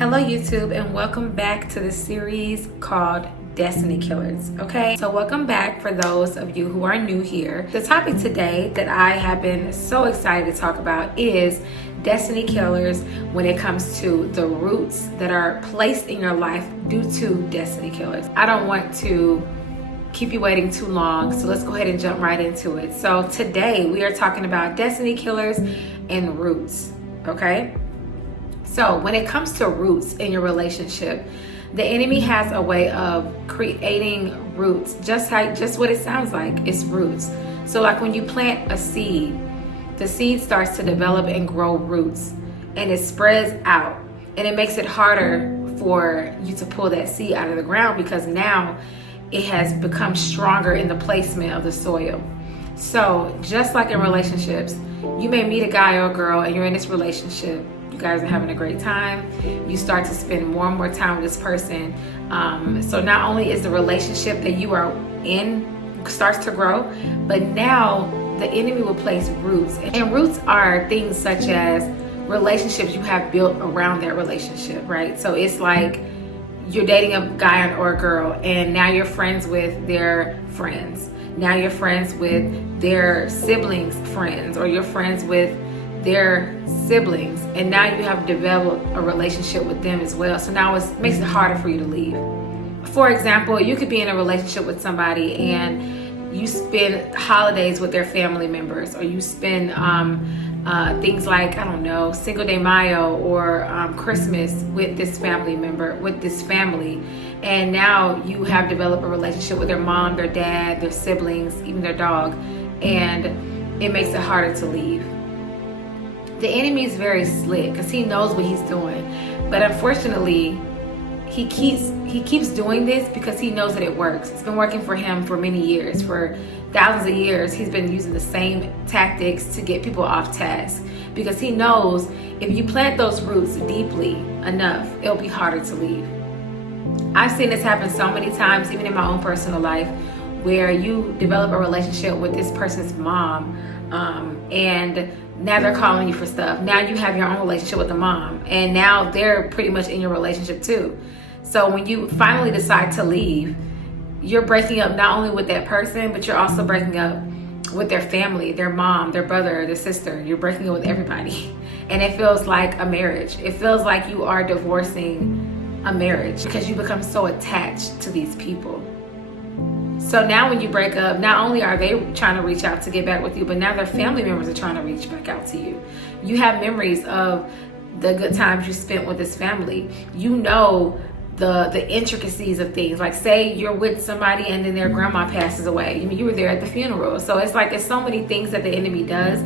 Hello YouTube, and welcome back to the series called Destiny Killers. Okay, so welcome back for those of you who are new here. The topic today that I have been so excited to talk about is Destiny Killers when it comes to the roots that are placed in your life due to Destiny Killers. I don't want to keep you waiting too long, so let's go ahead and jump right into it. So today we are talking about Destiny Killers and roots. Okay, so when it comes to roots in your relationship, the enemy has a way of creating roots, just what it sounds like. It's roots. So like when you plant a seed, the seed starts to develop and grow roots, and it spreads out, and it makes it harder for you to pull that seed out of the ground because now it has become stronger in the placement of the soil. So just like in relationships, you may meet a guy or a girl and you're in this relationship. You guys are having a great time. You start to spend more and more time with this person. So not only is the relationship that you are in starts to grow, but now the enemy will place roots. And roots are things such as relationships you have built around that relationship, right? So it's like you're dating a guy or a girl, and now you're friends with their friends. Now you're friends with their siblings' friends, or you're friends with their siblings, and now you have developed a relationship with them as well. So now it makes it harder for you to leave. For example, you could be in a relationship with somebody and you spend holidays with their family members, or you spend things like, I don't know, Cinco de Mayo or Christmas with this family member, with this family. And now you have developed a relationship with their mom, their dad, their siblings, even their dog. And it makes it harder to leave. The enemy is very slick because he knows what he's doing. But unfortunately, he keeps doing this because he knows that it works. It's been working for him for many years. For thousands of years, he's been using the same tactics to get people off task, because he knows if you plant those roots deeply enough, it'll be harder to leave. I've seen this happen so many times, even in my own personal life, where you develop a relationship with this person's mom, and now they're calling you for stuff. Now you have your own relationship with the mom, and now they're pretty much in your relationship too. So when you finally decide to leave, you're breaking up not only with that person, but you're also breaking up with their family, their mom, their brother, their sister. You're breaking up with everybody. And it feels like a marriage. It feels like you are divorcing a marriage because you become so attached to these people. So now when you break up, not only are they trying to reach out to get back with you, but now their family members are trying to reach back out to you. You have memories of the good times you spent with this family. You know the intricacies of things. Like say you're with somebody and then their grandma passes away. I mean, you were there at the funeral. So it's like there's so many things that the enemy does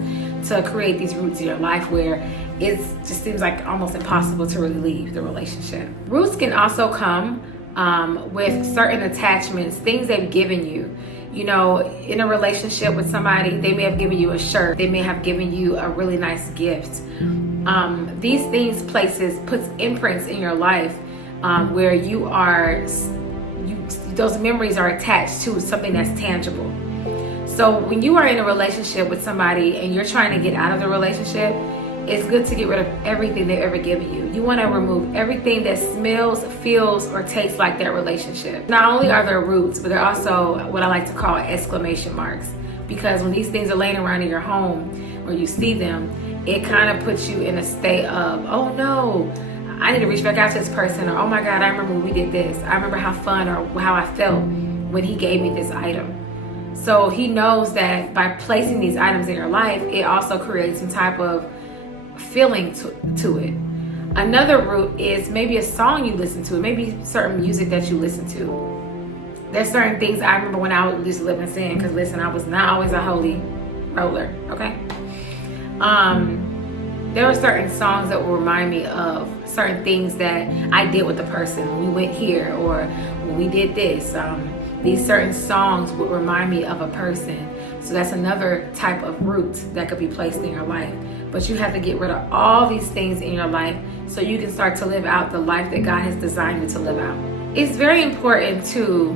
to create these roots in your life where it just seems like almost impossible to really leave the relationship. Roots can also come with certain attachments, things they've given you. You know, in a relationship with somebody, they may have given you a shirt. They may have given you a really nice gift. These things, puts imprints in your life where those memories are attached to something that's tangible. So when you are in a relationship with somebody and you're trying to get out of the relationship, it's good to get rid of everything they've ever given you. You want to remove everything that smells, feels, or tastes like that relationship. Not only are there roots, but they're also what I like to call exclamation marks. Because when these things are laying around in your home or you see them, it kind of puts you in a state of, oh no, I need to reach back out to this person, or oh my God, I remember when we did this. I remember how fun or how I felt when he gave me this item. So he knows that by placing these items in your life, it also creates some type of feeling to it. Another root is maybe a song you listen to, maybe certain music that you listen to. There's certain things I remember when I used to live and sing, because listen, I was not always a holy roller, okay? There were certain songs that would remind me of certain things that I did with the person when we went here, or when we did this. These certain songs would remind me of a person. So that's another type of root that could be placed in your life. But you have to get rid of all these things in your life so you can start to live out the life that God has designed you to live out. It's very important to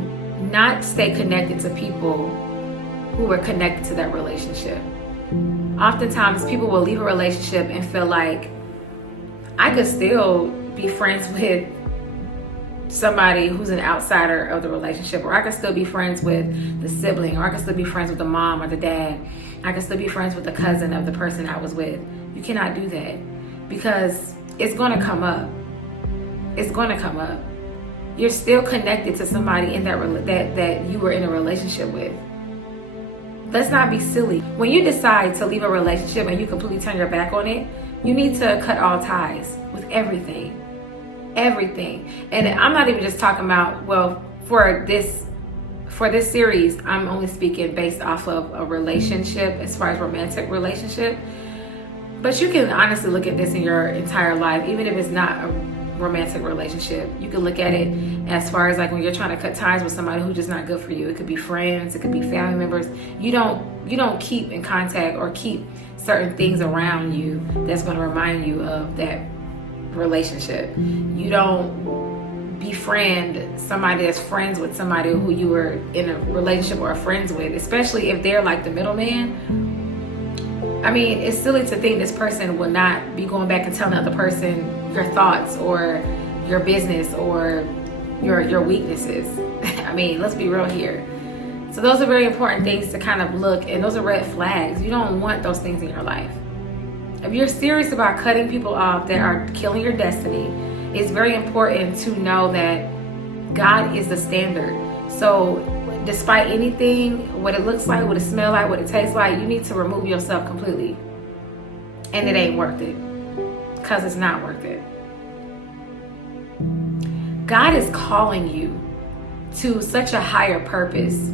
not stay connected to people who are connected to that relationship. Oftentimes people will leave a relationship and feel like I could still be friends with somebody who's an outsider of the relationship, or I can still be friends with the sibling, or I can still be friends with the mom or the dad. I can still be friends with the cousin of the person I was with. You cannot do that, because it's going to come up. It's going to come up. You're still connected to somebody in that you were in a relationship with. Let's not be silly. When you decide to leave a relationship and you completely turn your back on it, you need to cut all ties with everything. Everything. And I'm not even just talking about, well, for this series, I'm only speaking based off of a relationship, as far as romantic relationship. But you can honestly look at this in your entire life, even if it's not a romantic relationship. You can look at it as far as like when you're trying to cut ties with somebody who's just not good for you. It could be friends, it could be family members. You don't keep in contact or keep certain things around you that's going to remind you of that relationship. You don't befriend somebody that's friends with somebody who you were in a relationship or friends with, especially if they're like the middleman. I mean, it's silly to think this person will not be going back and telling the other person your thoughts or your business or your weaknesses. I mean, let's be real here. So those are very important things to kind of look, and those are red flags. You don't want those things in your life. If you're serious about cutting people off that are killing your destiny, it's very important to know that God is the standard. So despite anything, what it looks like, what it smells like, what it tastes like, you need to remove yourself completely. And it ain't worth it, because it's not worth it. God is calling you to such a higher purpose.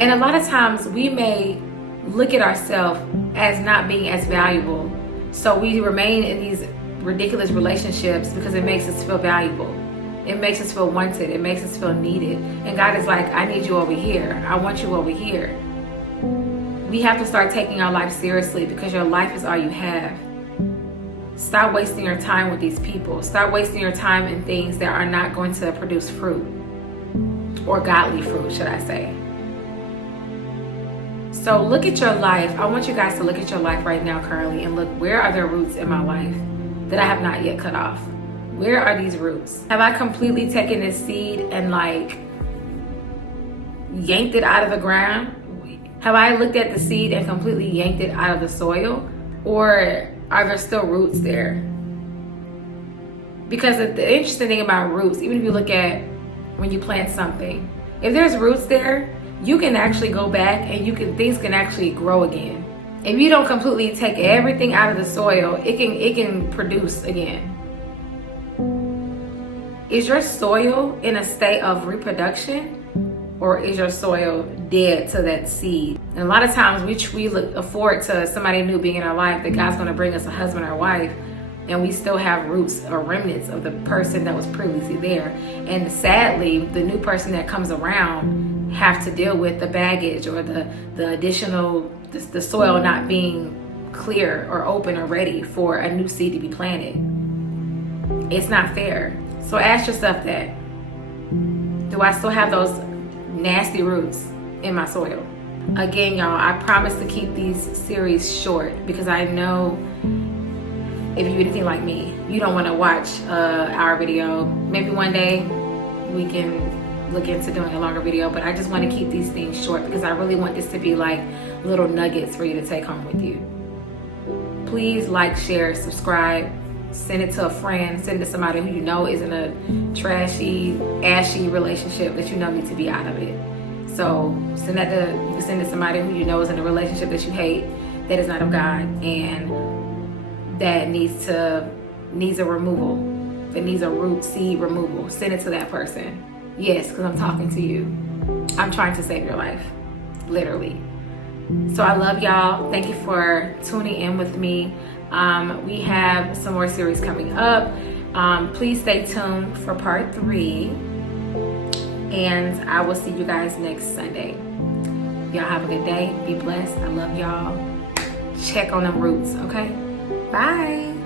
And a lot of times we may look at ourselves as not being as valuable. So we remain in these ridiculous relationships because it makes us feel valuable. It makes us feel wanted. It makes us feel needed. And God is like, I need you over here. I want you over here. We have to start taking our life seriously, because your life is all you have. Stop wasting your time with these people. Stop wasting your time in things that are not going to produce fruit, or godly fruit, should I say. So look at your life. I want you guys to look at your life right now currently and look, where are there roots in my life that I have not yet cut off? Where are these roots? Have I completely taken this seed and like yanked it out of the ground? Have I looked at the seed and completely yanked it out of the soil? Or are there still roots there? Because the interesting thing about roots, even if you look at when you plant something, if there's roots there, you can actually go back and things can actually grow again. If you don't completely take everything out of the soil, it can produce again. Is your soil in a state of reproduction, or is your soil dead to that seed? And a lot of times we look forward to somebody new being in our life, that God's going to bring us a husband or wife, and we still have roots or remnants of the person that was previously there. And sadly, the new person that comes around have to deal with the baggage or the additional, the soil not being clear or open or ready for a new seed to be planted. It's not fair. So ask yourself that. Do I still have those nasty roots in my soil? Again, y'all, I promise to keep these series short, because I know if you're anything like me, you don't want to watch our video. Maybe one day we can look into doing a longer video, but I just want to keep these things short, because I really want this to be like little nuggets for you to take home with you. Please like, share, subscribe, send it to a friend, send it to somebody who you know is in a trashy, ashy relationship that you know needs to be out of it. So you can send it to somebody who you know is in a relationship that you hate, that is not of God, and that needs a removal, that needs a root seed removal. Send it to that person. Yes, because I'm talking to you. I'm trying to save your life, literally. So I love y'all. Thank you for tuning in with me. We have some more series coming up. Please stay tuned for part 3. And I will see you guys next Sunday. Y'all have a good day. Be blessed. I love y'all. Check on them roots, okay? Bye.